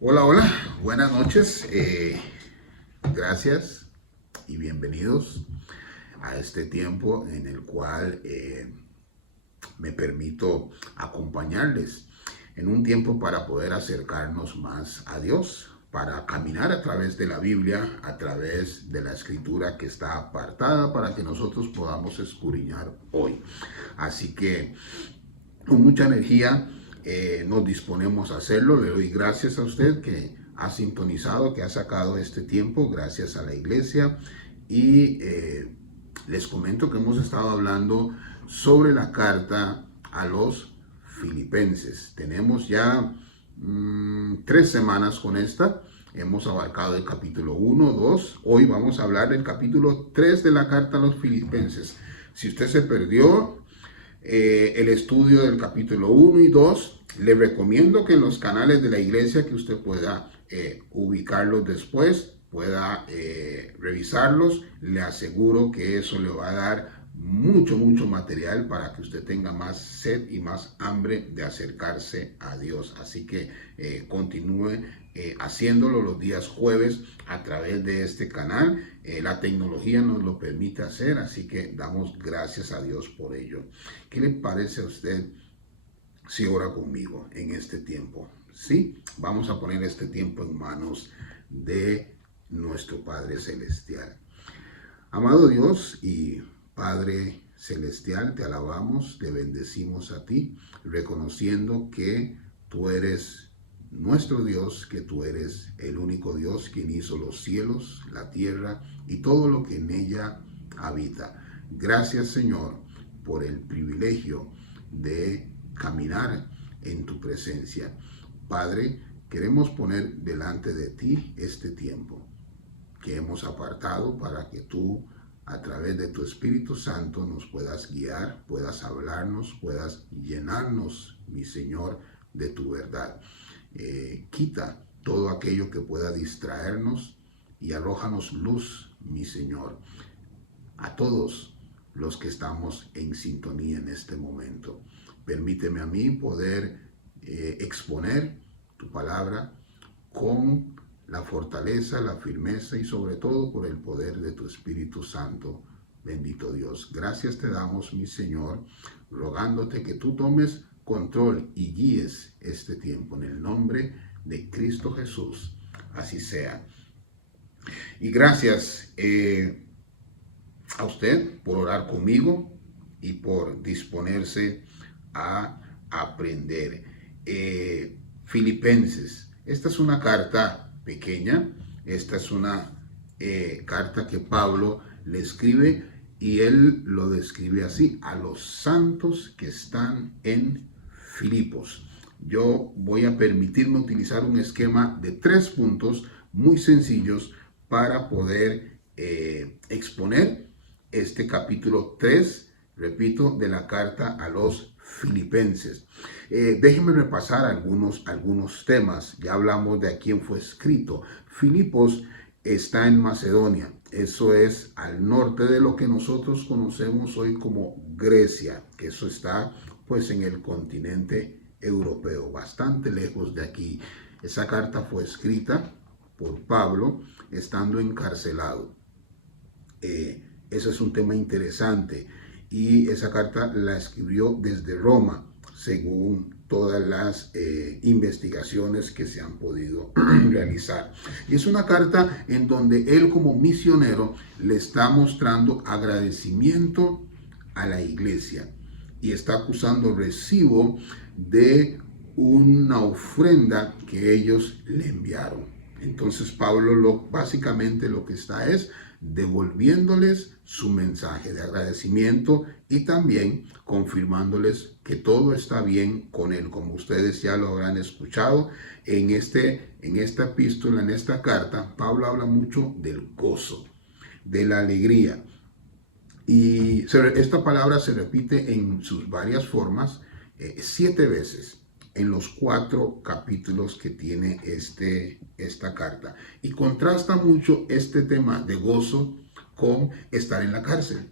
Hola, hola, buenas noches. Gracias y bienvenidos a este tiempo en el cual me permito acompañarles en un tiempo para poder acercarnos más a Dios, para caminar a través de la Biblia, a través de la escritura que está apartada para que nosotros podamos escudriñar hoy. Así que con mucha energía nos disponemos a hacerlo. Le doy gracias a usted que ha sintonizado, que ha sacado este tiempo, gracias a la iglesia. Y les comento que hemos estado hablando sobre la carta a los filipenses. Tenemos ya 3 semanas con esta. Hemos abarcado el capítulo 1, 2. Hoy vamos a hablar del capítulo 3 de la carta a los filipenses. Si usted se perdió el estudio del capítulo 1 y 2, le recomiendo que en los canales de la iglesia que usted pueda ubicarlos después, pueda revisarlos. Le aseguro que eso le va a dar mucho material para que usted tenga más sed y más hambre de acercarse a Dios. Así que continúe haciéndolo los días jueves a través de este canal. La tecnología nos lo permite hacer, así que damos gracias a Dios por ello. ¿Qué le parece a usted si ora conmigo en este tiempo? Sí, vamos a poner este tiempo en manos de nuestro Padre Celestial. Amado Dios y Padre Celestial, te alabamos, te bendecimos a ti, reconociendo que tú eres nuestro Dios, que tú eres el único Dios quien hizo los cielos, la tierra y todo lo que en ella habita. Gracias, Señor, por el privilegio de caminar en tu presencia. Padre, queremos poner delante de ti este tiempo que hemos apartado para que tú, a través de tu Espíritu Santo, nos puedas guiar, puedas hablarnos, puedas llenarnos, mi Señor, de tu verdad. Quita todo aquello que pueda distraernos y arrójanos luz, mi Señor, a todos los que estamos en sintonía en este momento. Permíteme a mí poder exponer tu palabra con la fortaleza, la firmeza y sobre todo por el poder de tu Espíritu Santo. Bendito Dios. Gracias te damos, mi Señor, rogándote que tú tomes control y guíes este tiempo en el nombre de Cristo Jesús. Así sea. Y gracias a usted por orar conmigo y por disponerse a aprender. Filipenses. Esta es una carta pequeña. Esta es una carta que Pablo le escribe y él lo describe así: a los santos que están en Filipos. Yo voy a permitirme utilizar un esquema de 3 puntos muy sencillos para poder exponer este capítulo 3, repito, de la carta a los filipenses. Déjenme repasar algunos temas. Ya hablamos de a quién fue escrito. Filipos está en Macedonia. Eso es al norte de lo que nosotros conocemos hoy como Grecia, que eso está pues en el continente europeo, bastante lejos de aquí. Esa carta fue escrita por Pablo estando encarcelado. Ese es un tema interesante y esa carta la escribió desde Roma, según todas las investigaciones que se han podido realizar. Y es una carta en donde él, como misionero, le está mostrando agradecimiento a la iglesia y está acusando recibo de una ofrenda que ellos le enviaron. Entonces Pablo básicamente lo que está es devolviéndoles su mensaje de agradecimiento y también confirmándoles que todo está bien con él. Como ustedes ya lo habrán escuchado en esta epístola, en esta carta, Pablo habla mucho del gozo, de la alegría. Y esta palabra se repite en sus varias formas 7 veces en los 4 capítulos que tiene esta carta. Y contrasta mucho este tema de gozo con estar en la cárcel,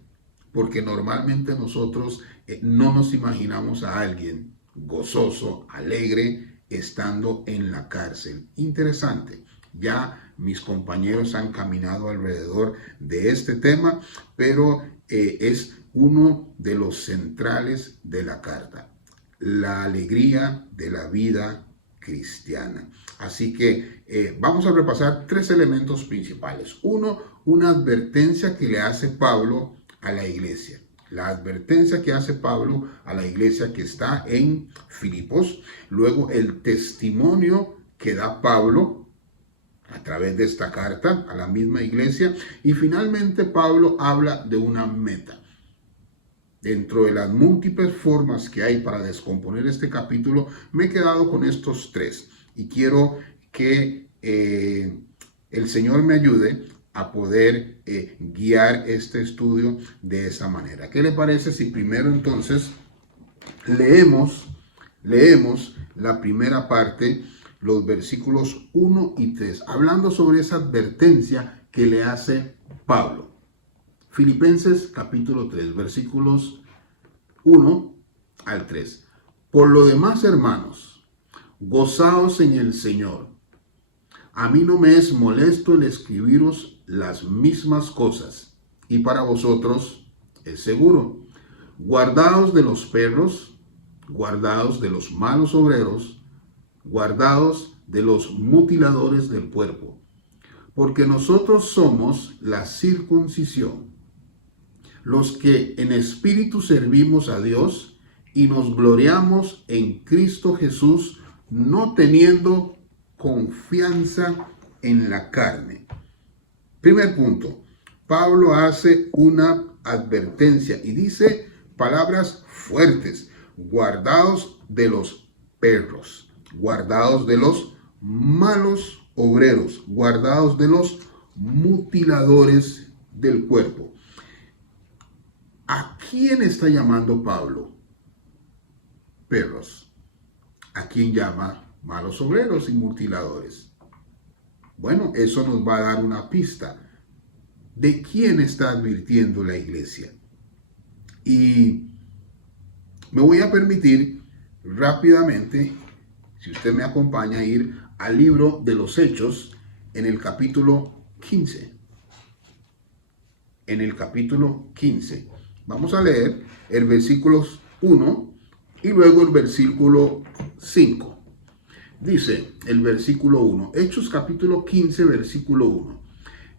porque normalmente nosotros no nos imaginamos a alguien gozoso, alegre, estando en la cárcel. Interesante. Ya mis compañeros han caminado alrededor de este tema, pero es uno de los centrales de la carta. La alegría de la vida cristiana. Así que vamos a repasar 3 elementos principales. Uno, una advertencia que le hace Pablo a la iglesia. La advertencia que hace Pablo a la iglesia que está en Filipos. Luego, el testimonio que da Pablo a través de esta carta a la misma iglesia. Y finalmente, Pablo habla de una meta. Dentro de las múltiples formas que hay para descomponer este capítulo, me he quedado con estos 3. Y quiero que el Señor me ayude a poder guiar este estudio de esa manera. ¿Qué le parece si primero entonces leemos la primera parte, los versículos 1 y 3, hablando sobre esa advertencia que le hace Pablo? Filipenses capítulo 3, versículos 1 al 3. Por lo demás, hermanos, gozaos en el Señor. A mí no me es molesto el escribiros las mismas cosas, y para vosotros es seguro. Guardaos de los perros, guardaos de los malos obreros, guardaos de los mutiladores del cuerpo, porque nosotros somos la circuncisión, los que en espíritu servimos a Dios y nos gloriamos en Cristo Jesús, no teniendo confianza en la carne. Primer punto, Pablo hace una advertencia y dice palabras fuertes: guardaos de los perros, guardaos de los malos obreros, guardaos de los mutiladores del cuerpo. ¿A quién está llamando Pablo perros? ¿A quién llama malos obreros y mutiladores? Bueno, eso nos va a dar una pista de quién está advirtiendo la iglesia. Y me voy a permitir rápidamente, si usted me acompaña, ir al libro de los Hechos en el capítulo 15. En el capítulo 15. Vamos a leer el versículo 1 y luego el versículo 5. Dice el versículo 1, Hechos capítulo 15, versículo 1.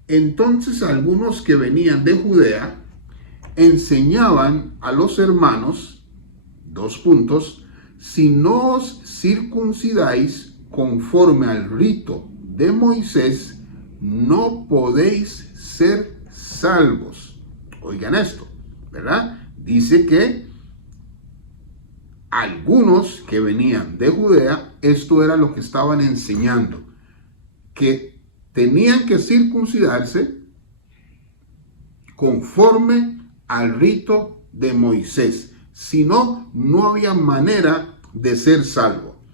Entonces algunos que venían de Judea enseñaban a los hermanos, si no os circuncidáis conforme al rito de Moisés, no podéis ser salvos. Oigan esto, ¿verdad? Dice que algunos que venían de Judea, esto era lo que estaban enseñando, que tenían que circuncidarse conforme al rito de Moisés. Si no, no había manera de ser salvo.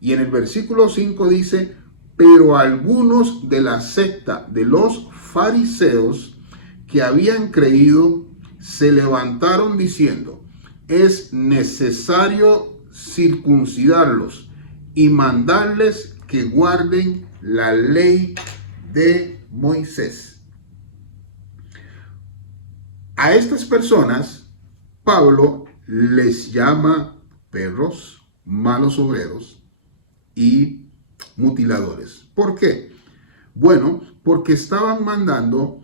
Y en el versículo 5 dice, pero algunos de la secta de los fariseos que habían creído se levantaron diciendo, es necesario circuncidarlos y mandarles que guarden la ley de Moisés. A estas personas, Pablo les llama perros, malos obreros y mutiladores. ¿Por qué? Bueno, porque estaban mandando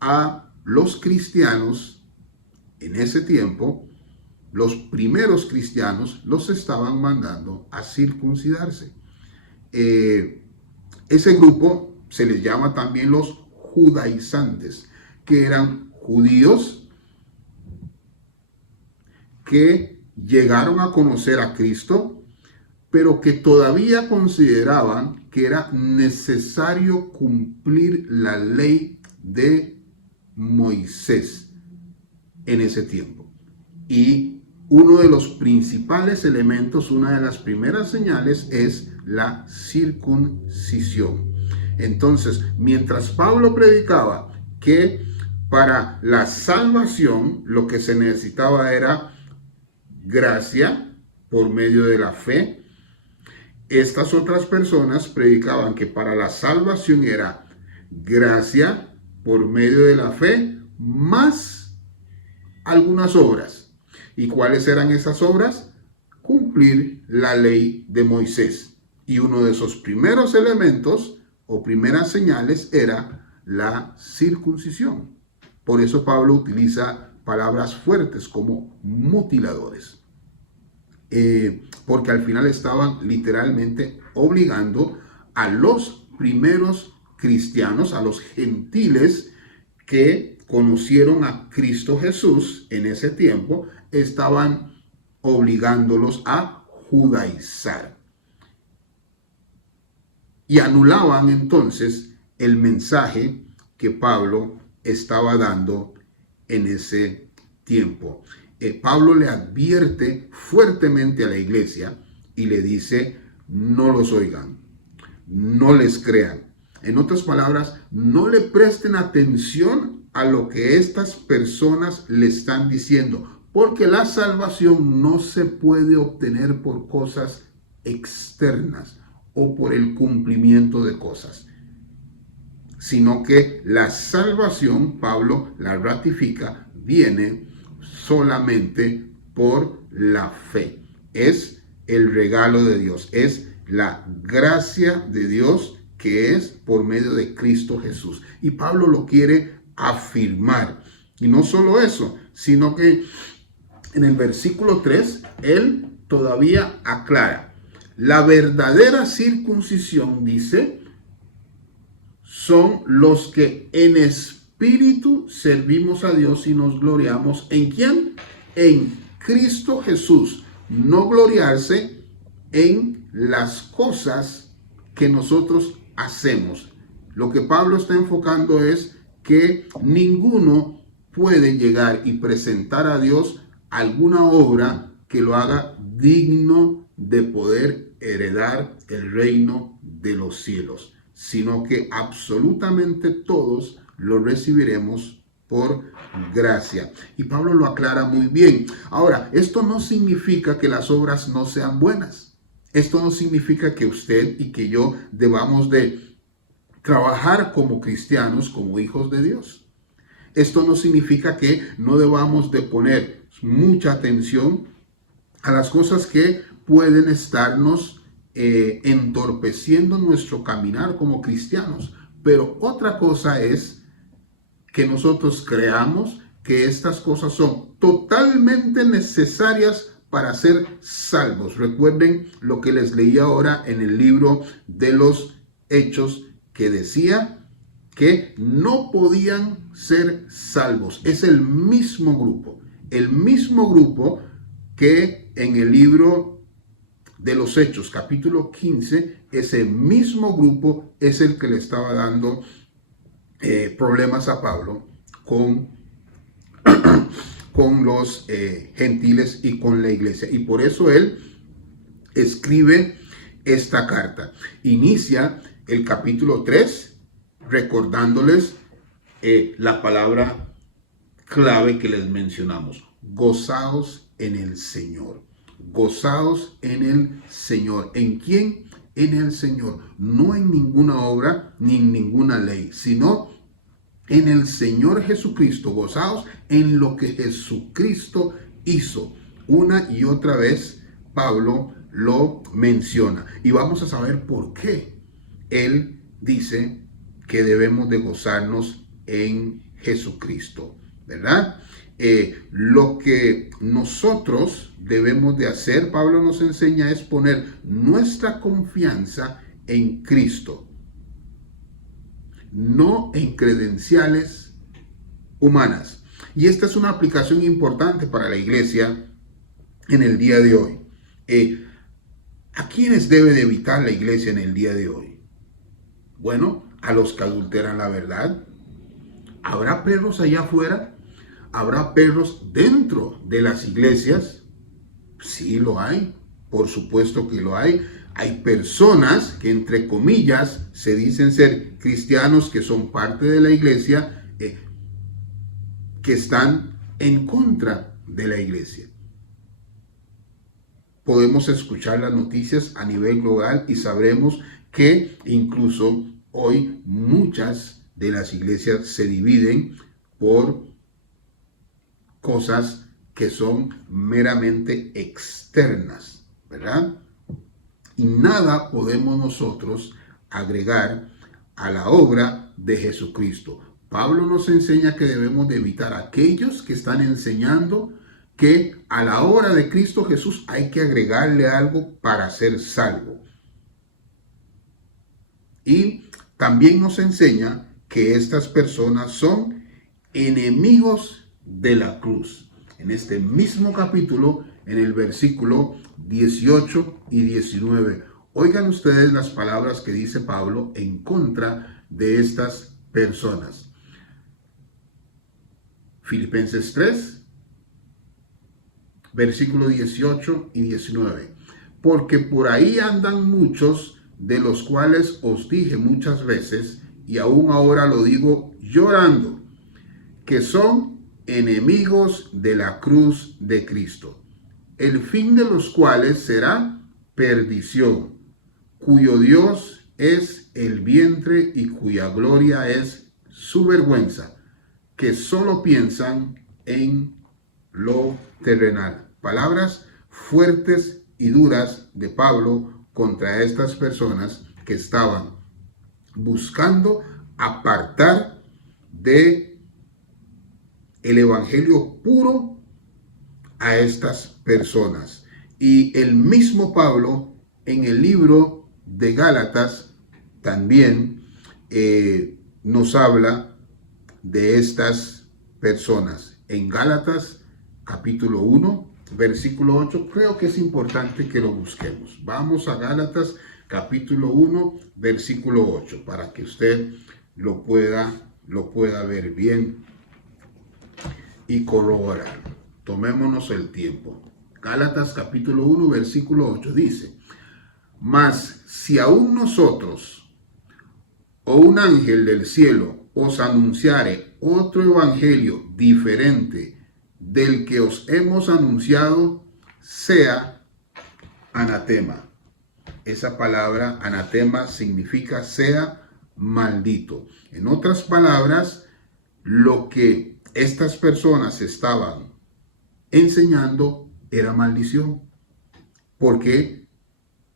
a los cristianos en ese tiempo. Los primeros cristianos los estaban mandando a circuncidarse. Ese grupo se les llama también los judaizantes, que eran judíos que llegaron a conocer a Cristo, pero que todavía consideraban que era necesario cumplir la ley de Moisés en ese tiempo. Y uno de los principales elementos, una de las primeras señales es la circuncisión. Entonces, mientras Pablo predicaba que para la salvación lo que se necesitaba era gracia por medio de la fe, estas otras personas predicaban que para la salvación era gracia por medio de la fe, más algunas obras. ¿Y cuáles eran esas obras? Cumplir la ley de Moisés. Y uno de esos primeros elementos o primeras señales era la circuncisión. Por eso Pablo utiliza palabras fuertes como mutiladores. Porque al final estaban literalmente obligando a los primeros cristianos, a los gentiles que conocieron a Cristo Jesús en ese tiempo, estaban obligándolos a judaizar. Y anulaban entonces el mensaje que Pablo estaba dando en ese tiempo. Pablo le advierte fuertemente a la iglesia y le dice, no los oigan, no les crean. En otras palabras, no le presten atención a lo que estas personas le están diciendo, porque la salvación no se puede obtener por cosas externas o por el cumplimiento de cosas, sino que la salvación, Pablo la ratifica, viene solamente por la fe. Es el regalo de Dios, es la gracia de Dios que es por medio de Cristo Jesús. Y Pablo lo quiere afirmar. Y no solo eso, sino que en el versículo 3, él todavía aclara. La verdadera circuncisión, dice, son los que en espíritu servimos a Dios y nos gloriamos. ¿En quién? En Cristo Jesús. No gloriarse en las cosas que nosotros hacemos. Lo que Pablo está enfocando es que ninguno puede llegar y presentar a Dios alguna obra que lo haga digno de poder heredar el reino de los cielos, sino que absolutamente todos lo recibiremos por gracia. Y Pablo lo aclara muy bien. Ahora, esto no significa que las obras no sean buenas. Esto no significa que usted y que yo debamos de trabajar como cristianos, como hijos de Dios. Esto no significa que no debamos de poner mucha atención a las cosas que pueden estarnos entorpeciendo nuestro caminar como cristianos. Pero otra cosa es que nosotros creamos que estas cosas son totalmente necesarias para ser salvos. Recuerden lo que les leí ahora en el libro de los Hechos, que decía que no podían ser salvos. Es el mismo grupo que en el libro de los Hechos, capítulo 15, ese mismo grupo es el que le estaba dando problemas a Pablo con los gentiles y con la iglesia. Y por eso él escribe esta carta. Inicia el capítulo 3 recordándoles la palabra clave que les mencionamos. Gozaos en el Señor. Gozaos en el Señor. ¿En quién? En el Señor. No en ninguna obra ni en ninguna ley, sino en el Señor Jesucristo. Gozaos en lo que Jesucristo hizo. Una y otra vez Pablo lo menciona. Y vamos a saber por qué él dice que debemos de gozarnos en Jesucristo, ¿verdad? Lo que nosotros debemos de hacer, Pablo nos enseña, es poner nuestra confianza en Cristo, no en credenciales humanas. Y esta es una aplicación importante para la iglesia en el día de hoy. ¿A quiénes debe de evitar la iglesia en el día de hoy? Bueno, a los que adulteran la verdad. ¿Habrá perros allá afuera? ¿Habrá perros dentro de las iglesias? Sí, lo hay. Por supuesto que lo hay. Hay personas que, entre comillas, se dicen ser cristianos, que son parte de la iglesia, que están en contra de la iglesia. podemos escuchar las noticias a nivel global y sabremos que incluso hoy muchas de las iglesias se dividen por cosas que son meramente externas, ¿verdad? Y nada podemos nosotros agregar a la obra de Jesucristo. Pablo nos enseña que debemos de evitar a aquellos que están enseñando que a la obra de Cristo Jesús hay que agregarle algo para ser salvo. Y también nos enseña que estas personas son enemigos de la cruz. En este mismo capítulo, en el versículo 18 y 19, oigan ustedes las palabras que dice Pablo en contra de estas personas. Filipenses 3, versículo 18 y 19. Porque por ahí andan muchos, de los cuales os dije muchas veces, y aún ahora lo digo llorando, que son enemigos de la cruz de Cristo, el fin de los cuales será perdición, cuyo Dios es el vientre y cuya gloria es su vergüenza, que solo piensan en lo terrenal. Palabras fuertes y duras de Pablo contra estas personas que estaban buscando apartar de el evangelio puro a estas personas. Y el mismo Pablo en el libro de Gálatas también nos habla de estas personas. En Gálatas capítulo 1, versículo 8, creo que es importante que lo busquemos. Vamos a Gálatas capítulo 1, versículo 8, para que usted lo pueda ver bien y corroborar. Tomémonos el tiempo. Gálatas capítulo 1, versículo 8 dice: mas si aún nosotros o un ángel del cielo os anunciare otro evangelio diferente del que os hemos anunciado, sea anatema. Esa palabra anatema significa sea maldito. En otras palabras, lo que estas personas estaban enseñando era maldición, porque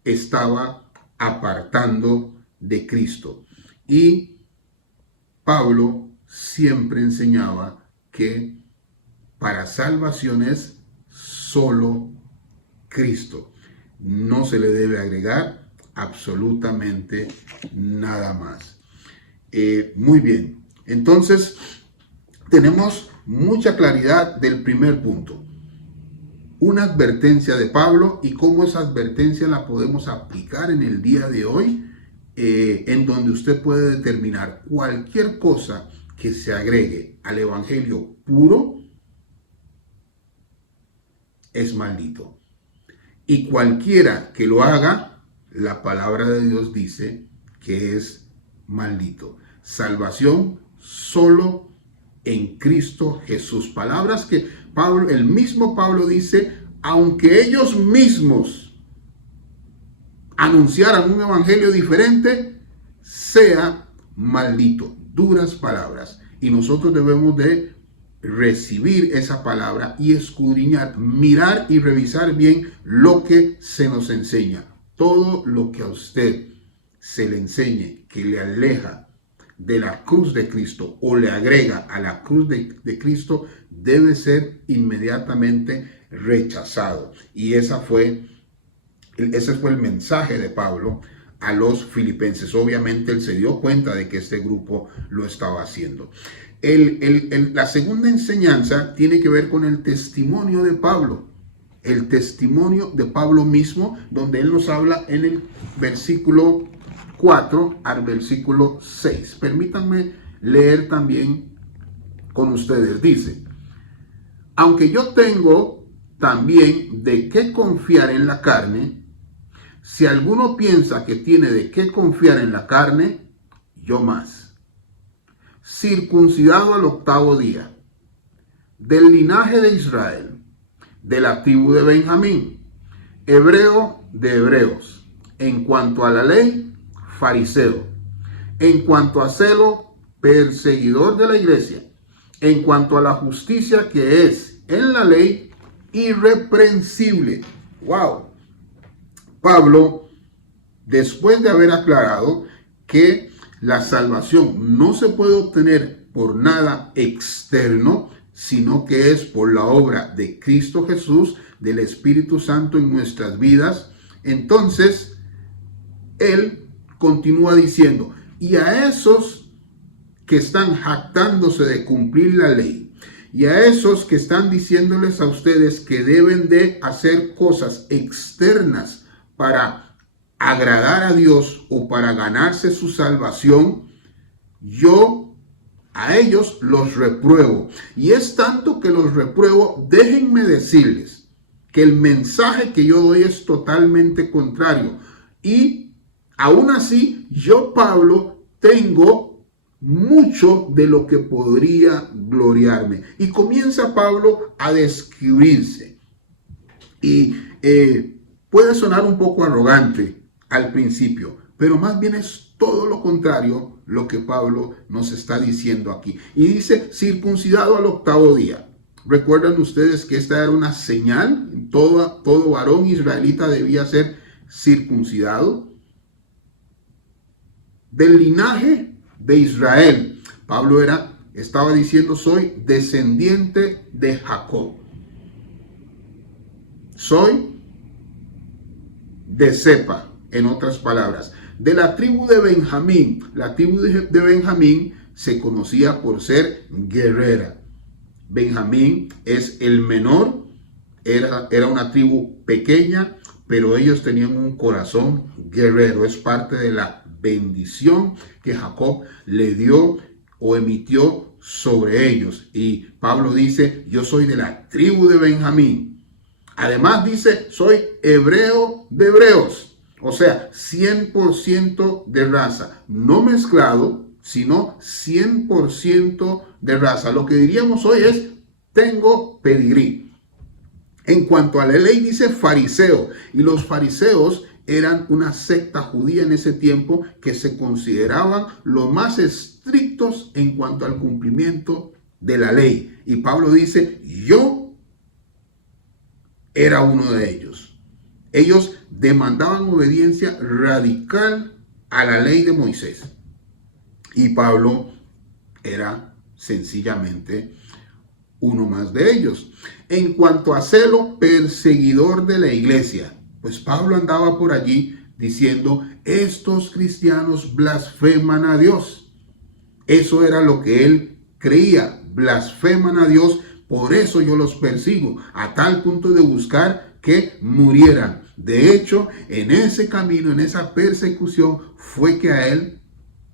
estaba apartando de Cristo. Y Pablo siempre enseñaba que para salvación es solo Cristo. No se le debe agregar absolutamente nada más. Muy bien. Entonces, tenemos mucha claridad del primer punto. Una advertencia de Pablo y cómo esa advertencia la podemos aplicar en el día de hoy, en donde usted puede determinar cualquier cosa que se agregue al evangelio puro es maldito. Y cualquiera que lo haga, la palabra de Dios dice que es maldito. Salvación solo en Cristo Jesús. Palabras que Pablo, el mismo Pablo dice, aunque ellos mismos anunciaran un evangelio diferente, sea maldito. Duras palabras. Y nosotros debemos de recibir esa palabra y escudriñar, mirar y revisar bien lo que se nos enseña. Todo lo que a usted se le enseñe que le aleja de la cruz de Cristo o le agrega a la cruz de Cristo debe ser inmediatamente rechazado. Y ese fue el mensaje de Pablo a los filipenses. Obviamente él se dio cuenta de que este grupo lo estaba haciendo. La segunda enseñanza tiene que ver con el testimonio de Pablo. El testimonio de Pablo mismo, donde él nos habla en el versículo 4 al versículo 6. Permítanme leer también con ustedes. Dice: aunque yo tengo también de qué confiar en la carne, si alguno piensa que tiene de qué confiar en la carne, yo más. Circuncidado al 8º día, del linaje de Israel, de la tribu de Benjamín, hebreo de hebreos. En cuanto a la ley, fariseo. En cuanto a celo, perseguidor de la iglesia. En cuanto a la justicia que es en la ley, irreprensible. ¡Wow! Pablo, después de haber aclarado que la salvación no se puede obtener por nada externo, sino que es por la obra de Cristo Jesús, del Espíritu Santo en nuestras vidas, entonces él continúa diciendo, y a esos que están jactándose de cumplir la ley, y a esos que están diciéndoles a ustedes que deben de hacer cosas externas para agradar a Dios o para ganarse su salvación, yo a ellos los repruebo. Y es tanto que los repruebo, déjenme decirles que el mensaje que yo doy es totalmente contrario. Y aún así, yo, Pablo, tengo mucho de lo que podría gloriarme. Y comienza Pablo a describirse. Y puede sonar un poco arrogante al principio, pero más bien es todo lo contrario lo que Pablo nos está diciendo aquí. Y dice, circuncidado al 8º día. ¿Recuerdan ustedes que esta era una señal? Todo varón israelita debía ser circuncidado. Del linaje de Israel. Pablo estaba diciendo, soy descendiente de Jacob. Soy de cepa, en otras palabras. De la tribu de Benjamín. La tribu de Benjamín se conocía por ser guerrera. Benjamín es el menor. Era una tribu pequeña, pero ellos tenían un corazón guerrero. Es parte de la bendición que Jacob le dio o emitió sobre ellos. Y Pablo dice, yo soy de la tribu de Benjamín. Además dice, soy hebreo de hebreos. O sea, 100% de raza. No mezclado, sino 100% de raza. Lo que diríamos hoy es, tengo pedigrí. En cuanto a la ley dice fariseo. Y los fariseos eran una secta judía en ese tiempo que se consideraban los más estrictos en cuanto al cumplimiento de la ley. Y Pablo dice, yo era uno de ellos. Ellos demandaban obediencia radical a la ley de Moisés. Y Pablo era sencillamente uno más de ellos. En cuanto a celo, perseguidor de la iglesia. Pues Pablo andaba por allí diciendo, estos cristianos blasfeman a Dios. Eso era lo que él creía, blasfeman a Dios, por eso yo los persigo, a tal punto de buscar que murieran. De hecho, en ese camino, en esa persecución, fue que a él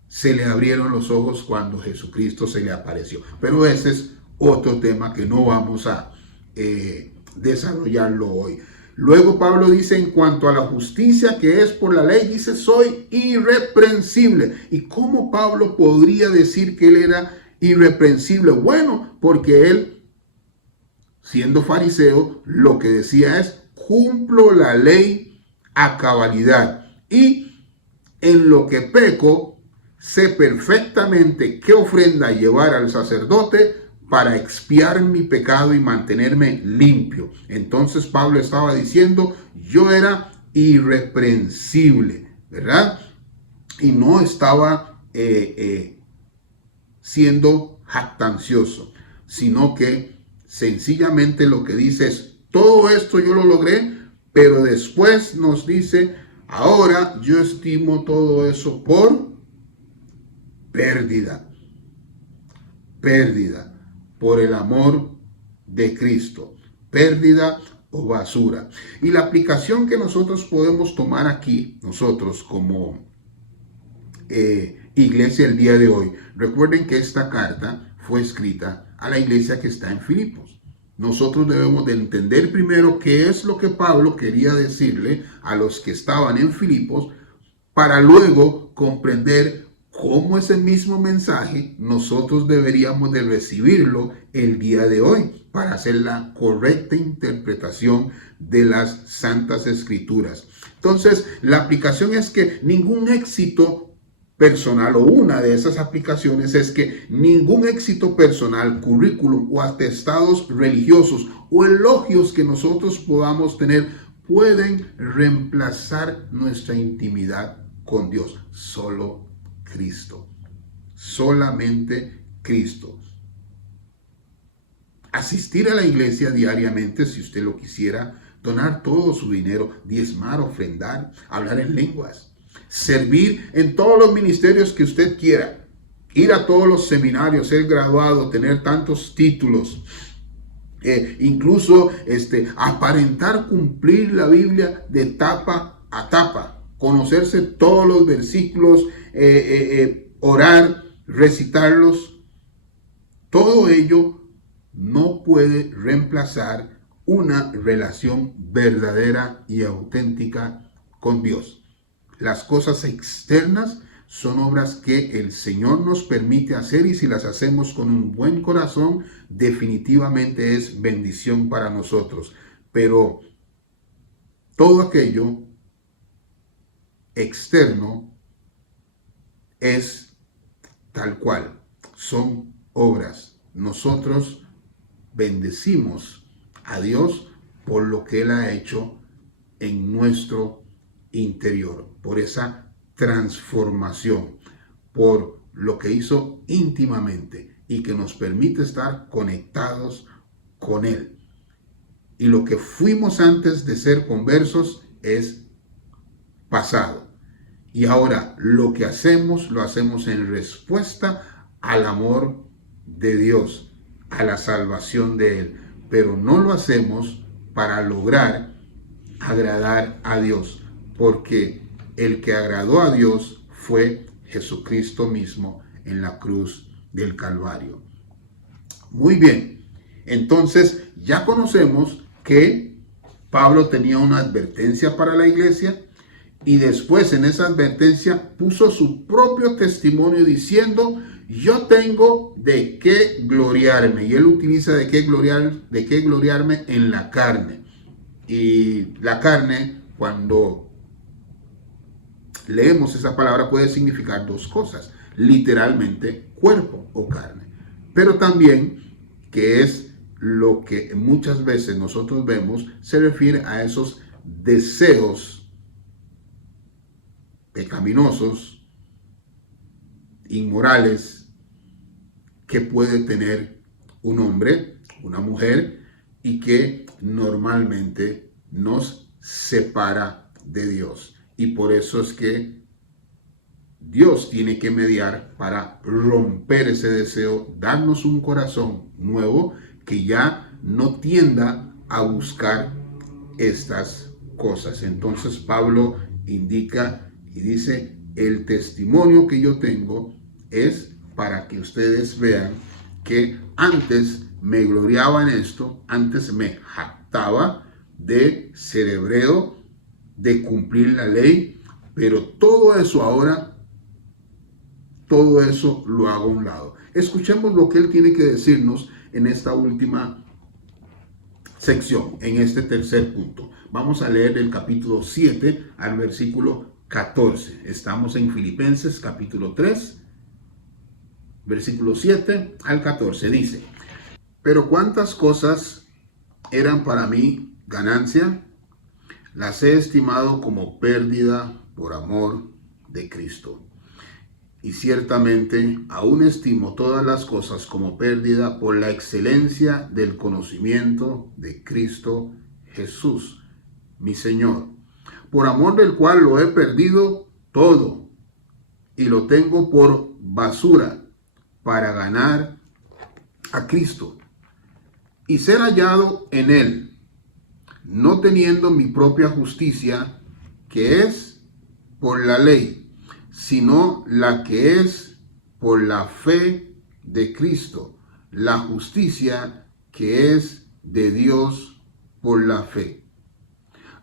se le abrieron los ojos cuando Jesucristo se le apareció. Pero ese es otro tema que no vamos a desarrollarlo hoy. Luego Pablo dice, en cuanto a la justicia que es por la ley, dice, soy irreprensible. ¿Y cómo Pablo podría decir que él era irreprensible? Bueno, porque él, siendo fariseo, lo que decía es, cumplo la ley a cabalidad. Y en lo que peco, sé perfectamente qué ofrenda llevar al sacerdote para expiar mi pecado y mantenerme limpio. Entonces Pablo estaba diciendo, yo era irreprensible, ¿verdad? Y no estaba siendo jactancioso, sino que sencillamente lo que dice es, todo esto yo lo logré, pero después nos dice, ahora yo estimo todo eso por pérdida. Pérdida. Por el amor de Cristo, pérdida o basura. Y la aplicación que nosotros podemos tomar aquí, nosotros como iglesia el día de hoy, recuerden que esta carta fue escrita a la iglesia que está en Filipos. Nosotros debemos de entender primero qué es lo que Pablo quería decirle a los que estaban en Filipos, para luego comprender cómo ese mismo mensaje nosotros deberíamos de recibirlo el día de hoy. para hacer la correcta interpretación de las Santas Escrituras. Entonces, la aplicación es que ningún éxito personal, o una de esas aplicaciones es que ningún éxito personal, currículum o atestados religiosos o elogios que nosotros podamos tener pueden reemplazar nuestra intimidad con Dios. Solo Cristo. Solamente Cristo. Asistir a la iglesia diariamente, si usted lo quisiera, donar todo su dinero, diezmar, ofrendar, hablar en lenguas, servir en todos los ministerios que usted quiera, ir a todos los seminarios, ser graduado, tener tantos títulos, incluso aparentar cumplir la Biblia de tapa a tapa, conocerse todos los versículos, orar, recitarlos. Todo ello no puede reemplazar una relación verdadera y auténtica con Dios. Las cosas externas son obras que el Señor nos permite hacer, y si las hacemos con un buen corazón, definitivamente es bendición para nosotros. Pero todo aquello externo es tal cual, son obras. Nosotros bendecimos a Dios por lo que Él ha hecho en nuestro interior, por esa transformación, por lo que hizo íntimamente y que nos permite estar conectados con Él. Y lo que fuimos antes de ser conversos es pasado. Y ahora lo que hacemos, lo hacemos en respuesta al amor de Dios, a la salvación de Él, pero no lo hacemos para lograr agradar a Dios, porque el que agradó a Dios fue Jesucristo mismo en la cruz del Calvario. Muy bien, entonces ya conocemos que Pablo tenía una advertencia para la iglesia, y después en esa advertencia puso su propio testimonio diciendo: yo tengo de qué gloriarme. Y él utiliza de qué gloriarme en la carne. Y la carne, cuando leemos esa palabra, puede significar dos cosas: literalmente cuerpo o carne, pero también, que es lo que muchas veces nosotros vemos, se refiere a esos deseos pecaminosos, inmorales, que puede tener un hombre, una mujer, y que normalmente nos separa de Dios. Y por eso es que Dios tiene que mediar para romper ese deseo, darnos un corazón nuevo que ya no tienda a buscar estas cosas. Entonces Pablo indica y dice: el testimonio que yo tengo es para que ustedes vean que antes me gloriaba en esto, antes me jactaba de ser hebreo, de cumplir la ley, pero todo eso ahora, todo eso lo hago a un lado. Escuchemos lo que él tiene que decirnos en esta última sección, en este tercer punto. Vamos a leer el capítulo 7 al versículo 14. Estamos en Filipenses capítulo 3, versículo 7 al 14. Dice: pero cuántas cosas eran para mí ganancia, las he estimado como pérdida por amor de Cristo. Y ciertamente aún estimo todas las cosas como pérdida por la excelencia del conocimiento de Cristo Jesús, mi Señor, por amor del cual lo he perdido todo y lo tengo por basura para ganar a Cristo y ser hallado en Él, no teniendo mi propia justicia, que es por la ley, sino la que es por la fe de Cristo, la justicia que es de Dios por la fe,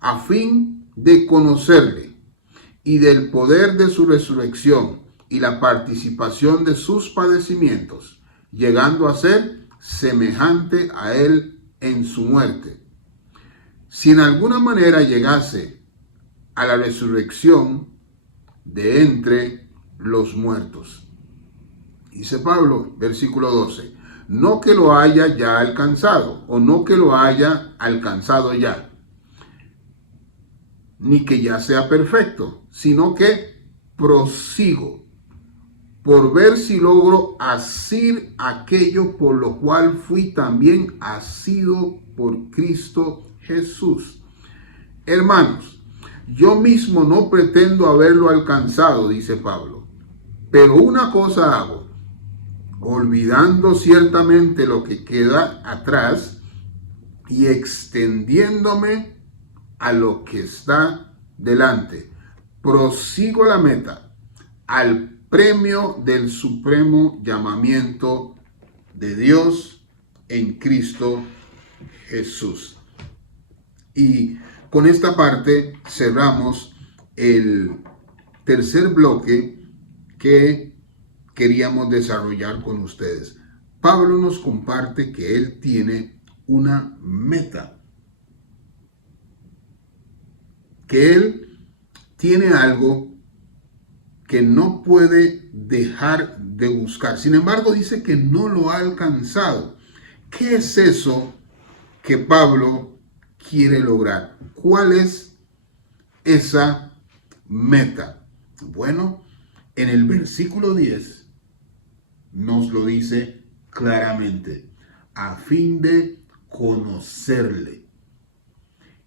a fin de conocerle y del poder de su resurrección y la participación de sus padecimientos, llegando a ser semejante a él en su muerte. Si en alguna manera llegase a la resurrección de entre los muertos. Dice Pablo, versículo 12, no que lo haya ya alcanzado, o no que lo haya alcanzado ya, ni que ya sea perfecto, sino que prosigo por ver si logro asir aquello por lo cual fui también asido por Cristo Jesús. Hermanos, yo mismo no pretendo haberlo alcanzado, dice Pablo, pero una cosa hago, olvidando ciertamente lo que queda atrás y extendiéndome a lo que está delante, prosigo la meta, al premio del supremo llamamiento de Dios en Cristo Jesús. Y con esta parte cerramos el tercer bloque que queríamos desarrollar con ustedes. Pablo nos comparte que él tiene una meta, que él tiene algo que no puede dejar de buscar. Sin embargo, dice que no lo ha alcanzado. ¿Qué es eso que Pablo quiere lograr? ¿Cuál es esa meta? Bueno, en el versículo 10 nos lo dice claramente, a fin de conocerle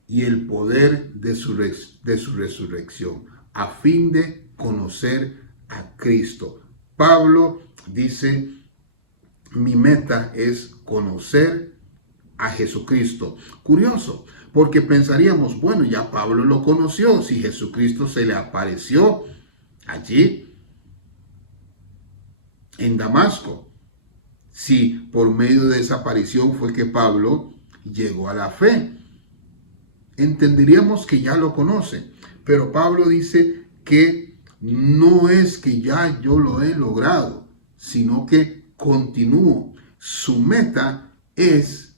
y el poder de su resurrección, a fin de conocer a Cristo. Pablo dice, mi meta es conocer a Jesucristo. Curioso, porque pensaríamos, bueno, ya Pablo lo conoció, si Jesucristo se le apareció allí en Damasco, si por medio de esa aparición fue que Pablo llegó a la fe, entenderíamos que ya lo conoce. Pero Pablo dice que no es que ya yo lo he logrado, sino que continúo. Su meta es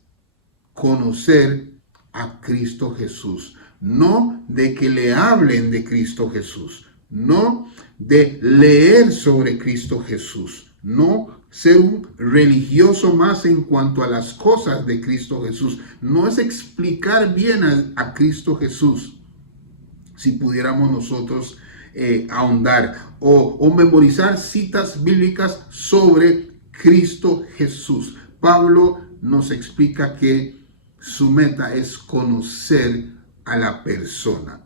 conocer a Cristo Jesús. No de que le hablen de Cristo Jesús, no de leer sobre Cristo Jesús, no ser un religioso más en cuanto a las cosas de Cristo Jesús. No es explicar bien a Cristo Jesús, si pudiéramos nosotros ahondar o memorizar citas bíblicas sobre Cristo Jesús. Pablo nos explica que su meta es conocer a la persona,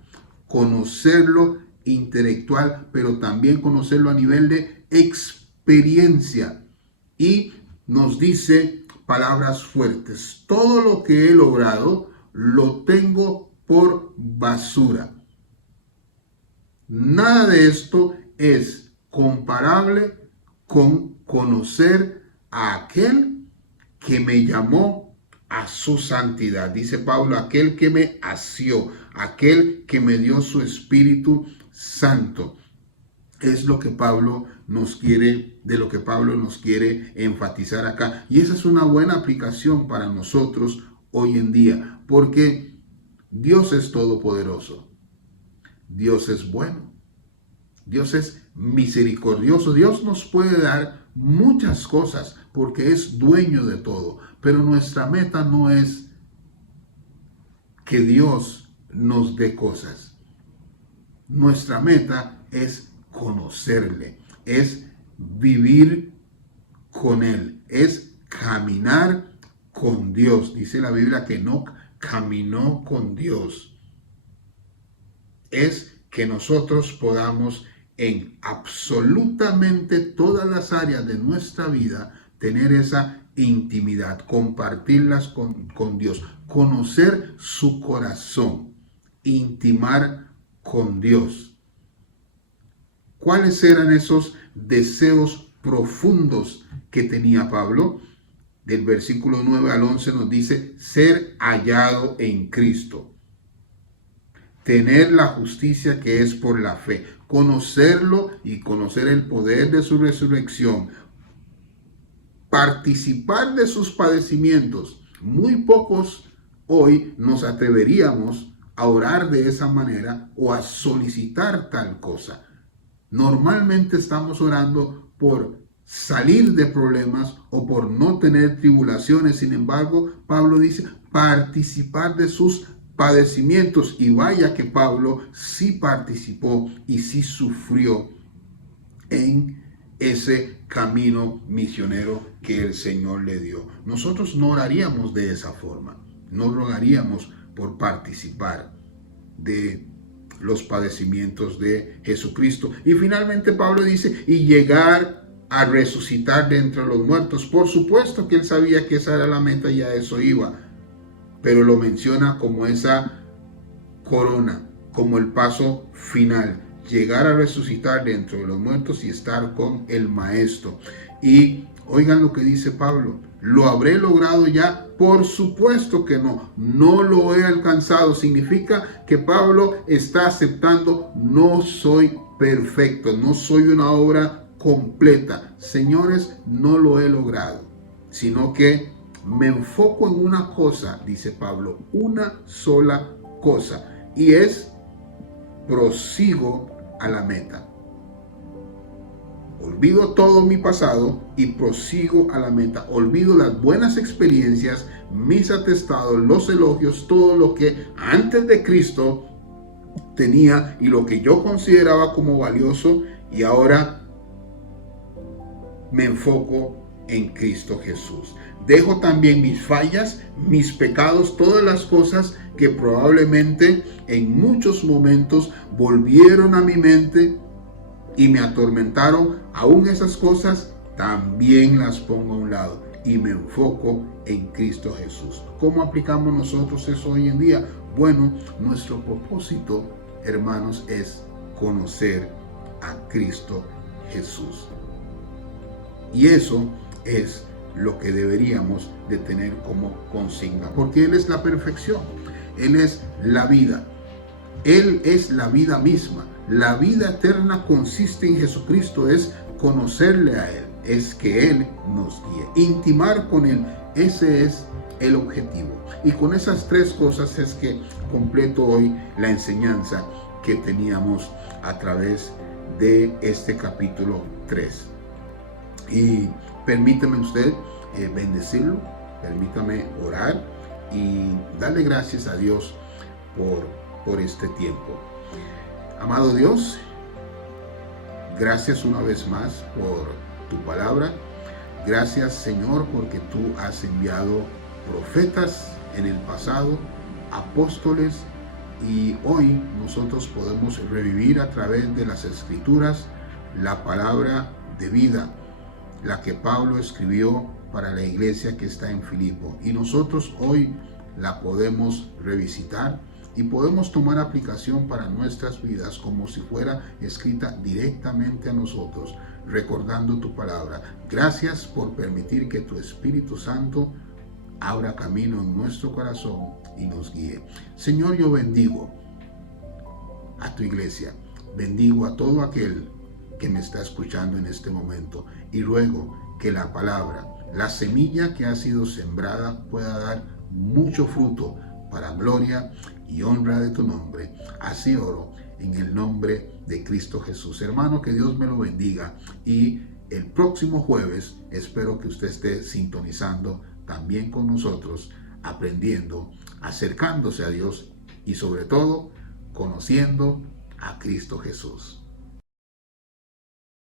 conocerlo intelectual, pero también conocerlo a nivel de experiencia. Y nos dice palabras fuertes, todo lo que he logrado lo tengo por basura. Nada de esto es comparable con conocer a aquel que me llamó a su santidad. Dice Pablo, aquel que me asió, aquel que me dio su Espíritu Santo. Es lo que Pablo nos quiere, de lo que Pablo nos quiere enfatizar acá. Y esa es una buena aplicación para nosotros hoy en día, porque Dios es todopoderoso. Dios es bueno. Dios es misericordioso. Dios nos puede dar muchas cosas porque es dueño de todo. Pero nuestra meta no es que Dios nos dé cosas. Nuestra meta es conocerle, es vivir con él, es caminar con Dios. Dice la Biblia que Enoc caminó con Dios. Es que nosotros podamos en absolutamente todas las áreas de nuestra vida tener esa intimidad, compartirlas con Dios, conocer su corazón, intimar con Dios. ¿Cuáles eran esos deseos profundos que tenía Pablo? Del versículo 9 al 11 nos dice, ser hallado en Cristo, tener la justicia que es por la fe, conocerlo y conocer el poder de su resurrección, participar de sus padecimientos. Muy pocos hoy nos atreveríamos a orar de esa manera o a solicitar tal cosa. Normalmente estamos orando por salir de problemas o por no tener tribulaciones. Sin embargo, Pablo dice participar de sus padecimientos. Y vaya que Pablo sí participó y sí sufrió en ese camino misionero que el Señor le dio. Nosotros no oraríamos de esa forma, no rogaríamos por participar de los padecimientos de Jesucristo. Y finalmente Pablo dice, y llegar a resucitar de entre los muertos. Por supuesto que él sabía que esa era la meta y a eso iba, pero lo menciona como esa corona, como el paso final. Llegar a resucitar dentro de los muertos y estar con el Maestro. Y oigan lo que dice Pablo, ¿lo habré logrado ya? Por supuesto que no, no lo he alcanzado. Significa que Pablo está aceptando, no soy perfecto, no soy una obra completa. Señores, no lo he logrado, sino que me enfoco en una cosa, dice Pablo, una sola cosa, y es prosigo a la meta. Olvido todo mi pasado y prosigo a la meta. Olvido las buenas experiencias, mis atestados, los elogios, todo lo que antes de Cristo tenía y lo que yo consideraba como valioso, y ahora me enfoco en Cristo Jesús. Dejo también mis fallas, mis pecados, todas las cosas que probablemente en muchos momentos volvieron a mi mente y me atormentaron. Aún esas cosas también las pongo a un lado y me enfoco en Cristo Jesús. ¿Cómo aplicamos nosotros eso hoy en día? Bueno, nuestro propósito, hermanos, es conocer a Cristo Jesús. Y eso es lo que deberíamos de tener como consigna, porque Él es la perfección, Él es la vida, Él es la vida misma. La vida eterna consiste en Jesucristo, es conocerle a Él, es que Él nos guíe, intimar con Él. Ese es el objetivo. Y con esas tres cosas es que completo hoy la enseñanza que teníamos a través de este capítulo 3. Y permítame usted bendecirlo, permítame orar y darle gracias a Dios por este tiempo. Amado Dios, gracias una vez más por tu palabra. Gracias, Señor, porque tú has enviado profetas en el pasado, apóstoles, y hoy nosotros podemos revivir a través de las Escrituras la palabra de vida, la que Pablo escribió para la iglesia que está en Filipo. Y nosotros hoy la podemos revisitar y podemos tomar aplicación para nuestras vidas como si fuera escrita directamente a nosotros, recordando tu palabra. Gracias por permitir que tu Espíritu Santo abra camino en nuestro corazón y nos guíe. Señor, yo bendigo a tu iglesia, bendigo a todo aquel que me está escuchando en este momento, y ruego que la palabra, la semilla que ha sido sembrada, pueda dar mucho fruto para gloria y honra de tu nombre. Así oro en el nombre de Cristo Jesús. Hermano, que Dios me lo bendiga, y el próximo jueves espero que usted esté sintonizando también con nosotros, aprendiendo, acercándose a Dios y sobre todo conociendo a Cristo Jesús.